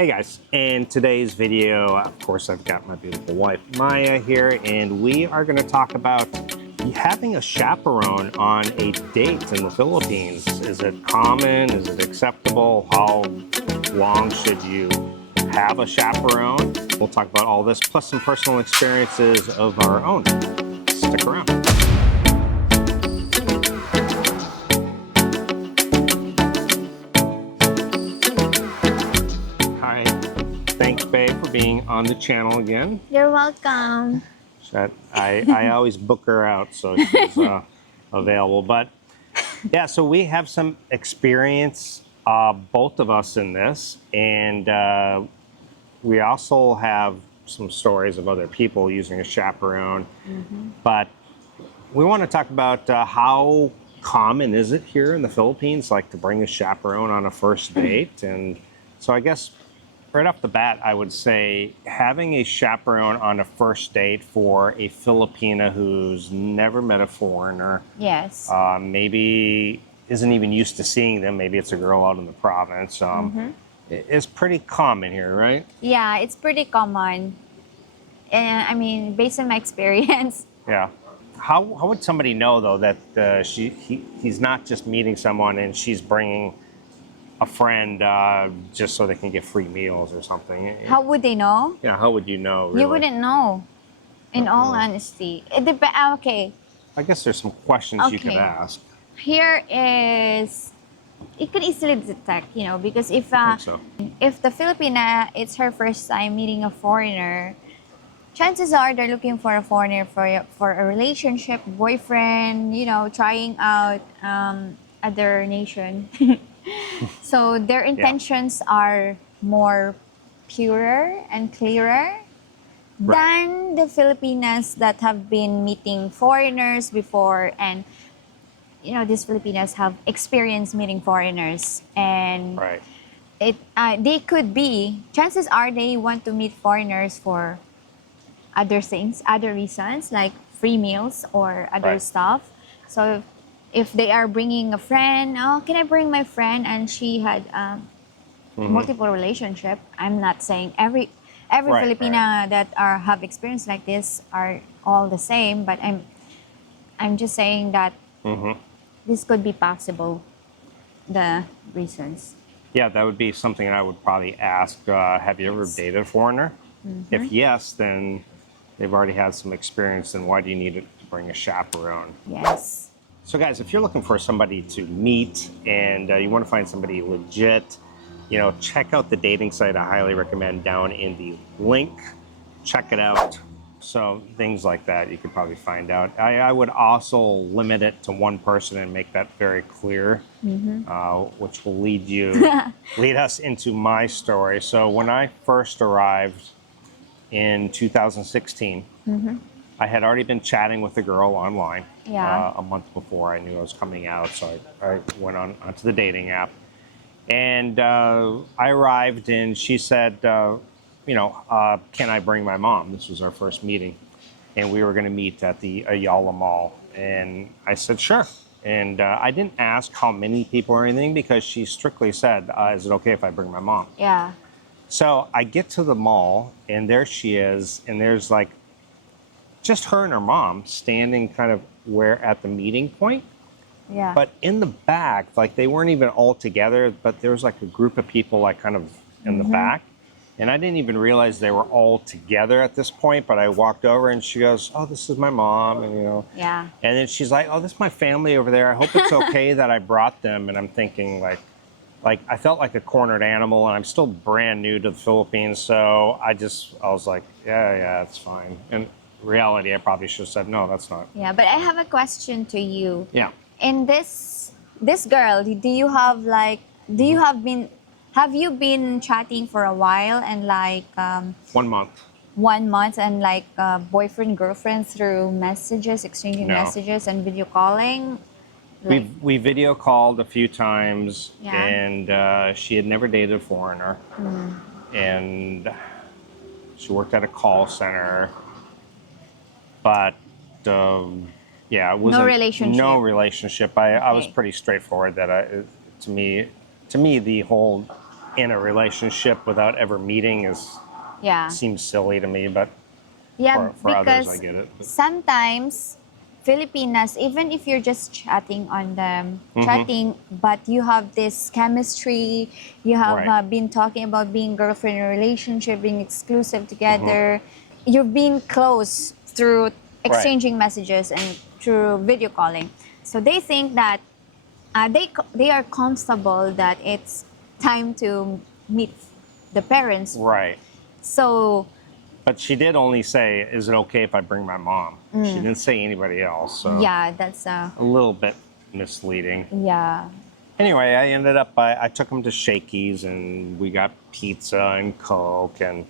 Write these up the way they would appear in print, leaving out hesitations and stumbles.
Hey guys, in today's video, of course, I've got my beautiful wife Maya here, and we are going to talk about having a chaperone on a date in the Philippines. Is it common? Is it acceptable? How long should you have a chaperone? We'll talk about all this, plus some personal experiences of our own. Stick around. Hi, thanks babe for being on the channel again. You're welcome. I always book her out, so she's available. But yeah, so we have some experience, both of us in this, and we also have some stories of other people using a chaperone. But we want to talk about how common is it here in the Philippines, like to bring a chaperone on a first date. And so I guess right off the bat, I would say having a chaperone on a first date for a Filipina who's never met a foreigner, Yes. maybe isn't even used to seeing them, maybe it's a girl out in the province, is pretty common here, right? Yeah, it's pretty common. And I mean, based on my experience. Yeah. How would somebody know, though, that he's not just meeting someone and she's bringing a friend just so they can get free meals or something? How would they know? Yeah, how would you know, really? You wouldn't know, in all honesty. Okay. I guess there's some questions you could ask. Here is, you could easily detect, because if I think so. if the Filipina, it's her first time meeting a foreigner, chances are they're looking for a foreigner for a relationship, boyfriend, trying out other nation. So their intentions are more purer and clearer than the Filipinas that have been meeting foreigners before, and these Filipinas have experienced meeting foreigners, and they could be, chances are they want to meet foreigners for other things, other reasons, like free meals or other stuff. So if they are bringing a friend, can I bring my friend? And she had multiple relationship. I'm not saying every Filipina that have experience like this are all the same, but I'm just saying that this could be possible. The reasons. Yeah, that would be something I would probably ask. Have you ever dated a foreigner? If yes, then they've already had some experience. Then why do you need to bring a chaperone? Yes. So guys, if you're looking for somebody to meet and you want to find somebody legit, check out the dating site. I highly recommend down in the link. Check it out. So things like that you could probably find out. I would also limit it to one person and make that very clear, which will lead us into my story. So when I first arrived in 2016, I had already been chatting with a girl online a month before I knew I was coming out. So I went onto the dating app, and I arrived, and she said, can I bring my mom? This was our first meeting, and we were going to meet at the Ayala Mall. And I said, sure. And I didn't ask how many people or anything, because she strictly said, is it okay if I bring my mom? Yeah. So I get to the mall, and there she is, and there's like just her and her mom standing kind of at the meeting point. Yeah. But in the back, like they weren't even all together, but there was like a group of people like kind of in the back. And I didn't even realize they were all together at this point, but I walked over and she goes, oh, this is my mom, and Yeah. And then she's like, oh, this is my family over there. I hope it's okay that I brought them. And I'm thinking like I felt like a cornered animal, and I'm still brand new to the Philippines. So I was like, yeah, it's fine. And in reality, I probably should have said, no, that's not. Yeah, but I have a question to you. Yeah. In this girl, have you been chatting for a while, and 1 month. 1 month, and boyfriend, girlfriend through messages, exchanging messages and video calling? We video called a few times, and she had never dated a foreigner, and she worked at a call center, but it wasn't no relationship. No relationship. I was pretty straightforward that to me the whole in a relationship without ever meeting Yeah. seems silly to me, but Yeah, for others, I because get it. sometimes Filipinas, even if you're just chatting on them, Mm-hmm. chatting, but you have this chemistry, you have Right. been talking about being girlfriend in a relationship, being exclusive together, Mm-hmm. you've been close through Right. exchanging messages and through video calling. So they think that they are comfortable that it's time to meet the parents. Right. So But she did only say, "Is it okay if I bring my mom?" She didn't say anybody else, so yeah, that's a little bit misleading. yeah. Anyway, I ended up, I took him to Shakey's and we got pizza and Coke, and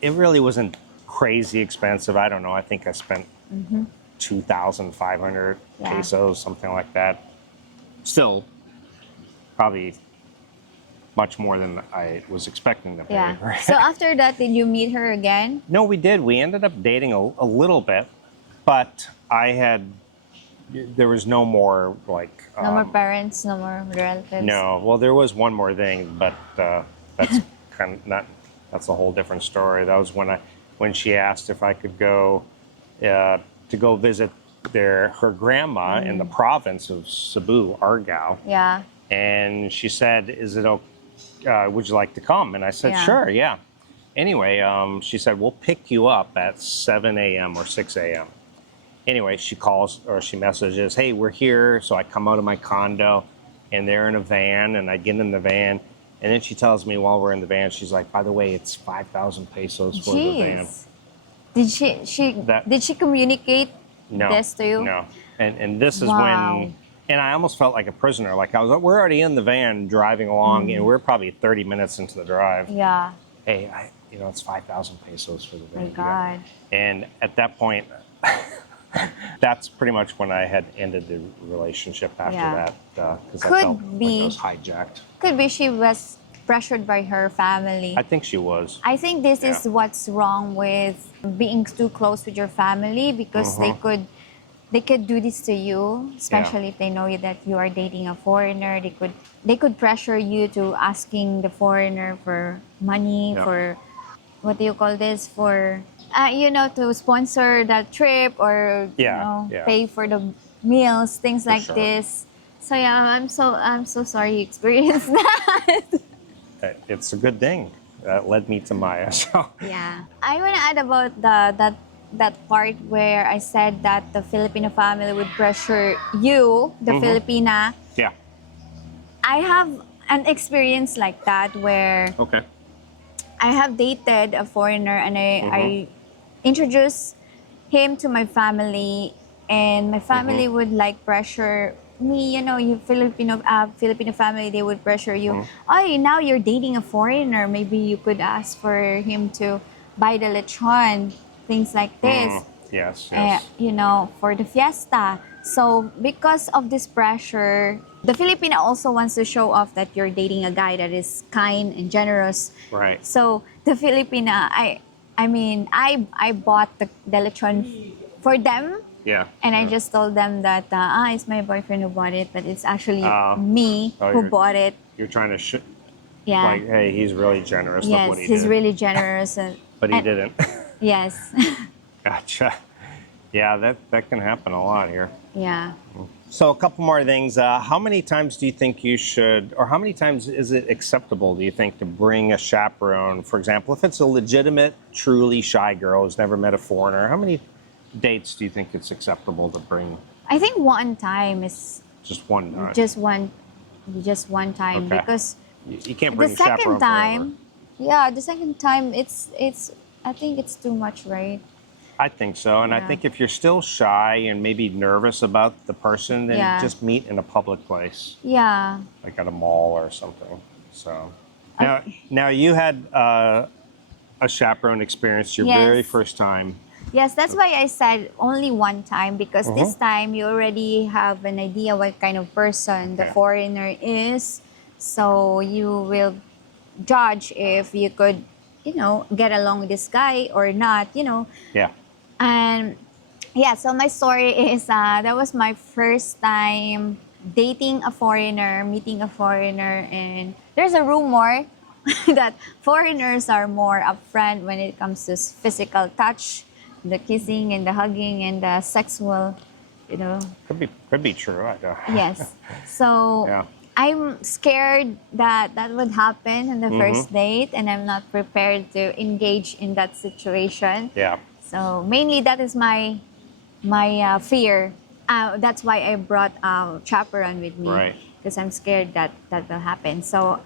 it really wasn't crazy expensive. I don't know. I think I spent 2,500 Yeah. pesos, something like that. Still, probably much more than I was expecting to pay. Yeah. Right? So after that, did you meet her again? No, we did. We ended up dating a little bit, but there was no more like. No more parents, no more relatives. No, well, there was one more thing, but that's kind of not. That's a whole different story. That was when she asked if I could go to go visit her grandma in the province of Cebu, Argao, Yeah. and she said, "Is it okay? Would you like to come?" And I said, Yeah. "Sure, yeah." Anyway, she said, "We'll pick you up at 7 a.m. or 6 a.m." Anyway, she calls or she messages, "Hey, we're here." So I come out of my condo and they're in a van and I get in the van. And then she tells me while we're in the van, she's like, "By the way, it's 5,000 pesos for the van." Jeez. Did she communicate No, this to you? no. And this is Wow. when, and I almost felt like a prisoner. Like we're already in the van driving along and we're probably 30 minutes into the drive. Yeah. Hey, it's 5,000 pesos for the van. My God. And at that point, that's pretty much when I had ended the relationship after Yeah. that because I Could felt like be. I was hijacked. Could be she was pressured by her family. I think she was. I think this Yeah. is what's wrong with being too close with your family because they could do this to you, especially if they know that you are dating a foreigner. They could pressure you to asking the foreigner for money, Yeah. for what do you call this, for to sponsor that trip or Yeah. pay for the meals, things like sure. this. So yeah, I'm so sorry you experienced that. It's a good thing. That led me to Maya. So Yeah. I want to add about that part where I said that the Filipino family would pressure you, the Filipina. yeah. I have an experience like that where Okay. I have dated a foreigner and I introduced him to my family and my family would like pressure me, you Filipino family, they would pressure you. Oh, now you're dating a foreigner. Maybe you could ask for him to buy the lechon, things like this. Yes. For the fiesta. So because of this pressure, the Filipina also wants to show off that you're dating a guy that is kind and generous. Right. So the Filipina, I bought the lechon for them. Yeah. And I just told them that it's my boyfriend who bought it, but it's actually me who you're- bought it. You're trying to Yeah. like, hey, he's really generous. Look Yes, what he he's did. really generous. But he and- didn't. Yes. Gotcha. Yeah, that can happen a lot here. Yeah. So a couple more things. How many times do you think you should, or how many times is it acceptable, do you think, to bring a chaperone? For example, if it's a legitimate, truly shy girl who's never met a foreigner, how many dates do you think it's acceptable to bring? I think one time is Just one time. just one time Okay. because You can't the bring a chaperone second time, the second time it's I think it's too much, right? I think so. And I Yeah. think if you're still shy and maybe nervous about the person, then Yeah. just meet in a public place, Yeah. like at a mall or something. So now you had a chaperone experience your Yes. very first time. Yes, that's why I said only one time because this time you already have an idea what kind of person the Okay. foreigner is. So you will judge if you could, get along with this guy or not, Yeah. And yeah, so my story is that was my first time dating a foreigner, meeting a foreigner, and there's a rumor that foreigners are more upfront when it comes to physical touch, the kissing and the hugging and the sexual, you know. Could be true. I don't. Yes. So Yeah. I'm scared that that would happen on the first date, and I'm not prepared to engage in that situation. Yeah. So mainly that is my fear. That's why I brought Chaperone with me, Right. because I'm scared that that will happen. So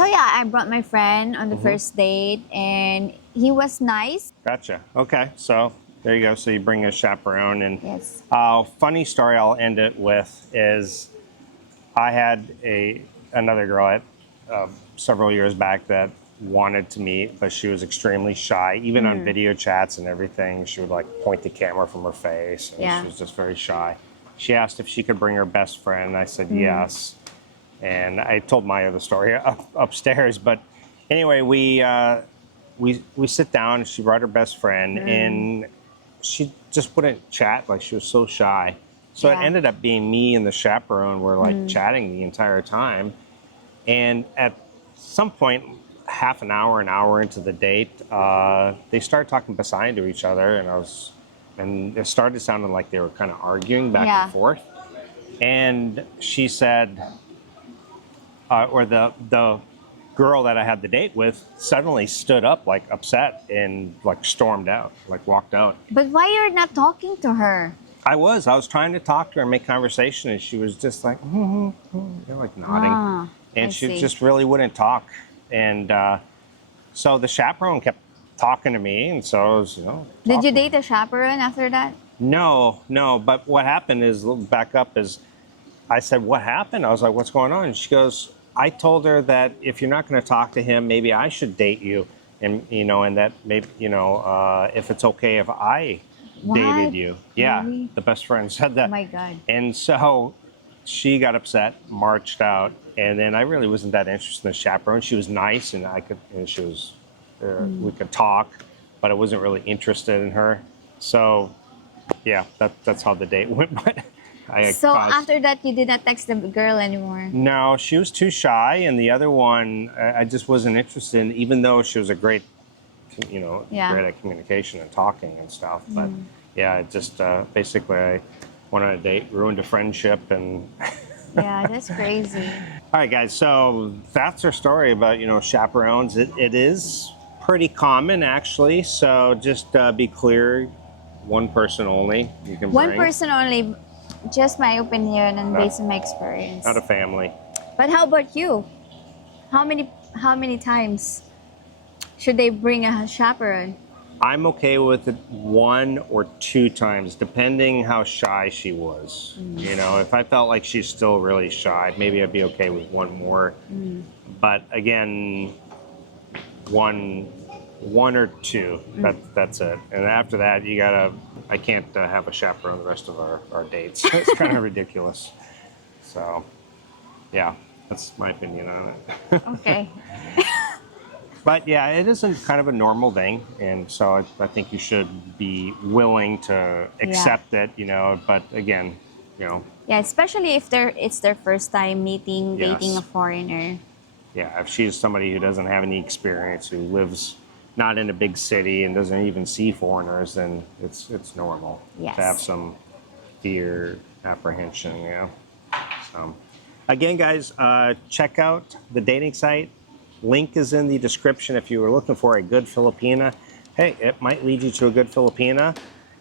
yeah, I brought my friend on the first date, and he was nice. Gotcha. Okay. So there you go. So you bring a chaperone, and Yes. funny story I'll end it with is I had another girl at several years back that wanted to meet, but she was extremely shy. Even on video chats and everything, she would like point the camera from her face, and Yeah. she was just very shy. She asked if she could bring her best friend, and I said yes. And I told my other story upstairs, but anyway, we sit down, and she brought her best friend, and she just wouldn't chat. Like, she was so shy. So it Yeah. ended up being me and the chaperone were like chatting the entire time. And at some point, half an hour into the date, they started talking beside to each other, and it started sounding like they were kind of arguing back Yeah. and forth. And she said, or the girl that I had the date with suddenly stood up, like upset, and like stormed out, like walked out. But why you're not talking to her? I was trying to talk to her and make conversation, and she was just like, like nodding, Ah, and I she see. just really wouldn't talk. And so the chaperone kept talking to me, and so I was, Did you talking. date a chaperone after that? No. But what happened is, back up, is I said, "What happened?" I was like, "What's going on?" And she goes, "I told her that if you're not going to talk to him, maybe I should date you, and and that maybe if it's okay if I dated What? you." Yeah, Really? the best friend said that. Oh my God. And so she got upset, marched out, and then I really wasn't that interested in the chaperone. She was nice, and she was, we could talk, but I wasn't really interested in her. So, yeah, that's how the date went. But So after that, you did not text the girl anymore? no, she was too shy, and the other one, I just wasn't interested in, even though she was a great, Yeah. great at communication and talking and stuff. But yeah, it just basically I went on a date, ruined a friendship, and Yeah, that's crazy. all right, guys. So that's our story about chaperones. It is pretty common, actually. So just be clear, one person only you can One bring, person only, just my opinion and No. based on my experience. not a family. But how about you? How many times should they bring a chaperone? I'm okay with it 1 or 2 times, depending how shy she was. If I felt like she's still really shy, maybe I'd be okay with 1 more. But again, one or 2. That's it. And after that, I can't have a chaperone the rest of our dates. It's kind of ridiculous. So, yeah, that's my opinion on it. Okay. But yeah, it isn't kind of a normal thing, and so I think you should be willing to accept it, But again, Yeah, especially if it's their first time meeting, dating Yes. a foreigner. yeah, if she's somebody who doesn't have any experience, who lives not in a big city and doesn't even see foreigners, then it's normal Yes. to have some fear, apprehension, So, again, guys, check out the dating site. Link is in the description if you were looking for a good Filipina. Hey, it might lead you to a good Filipina,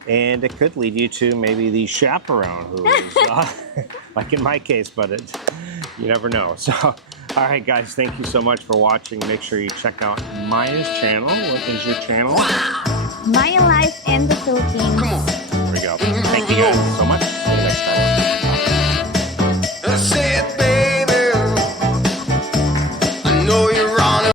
and it could lead you to maybe the chaperone, who is like in my case, but you never know. So, all right, guys, thank you so much for watching. Make sure you check out Maya's channel. What is your channel? My life in the Philippines. There we go. Thank you guys so much.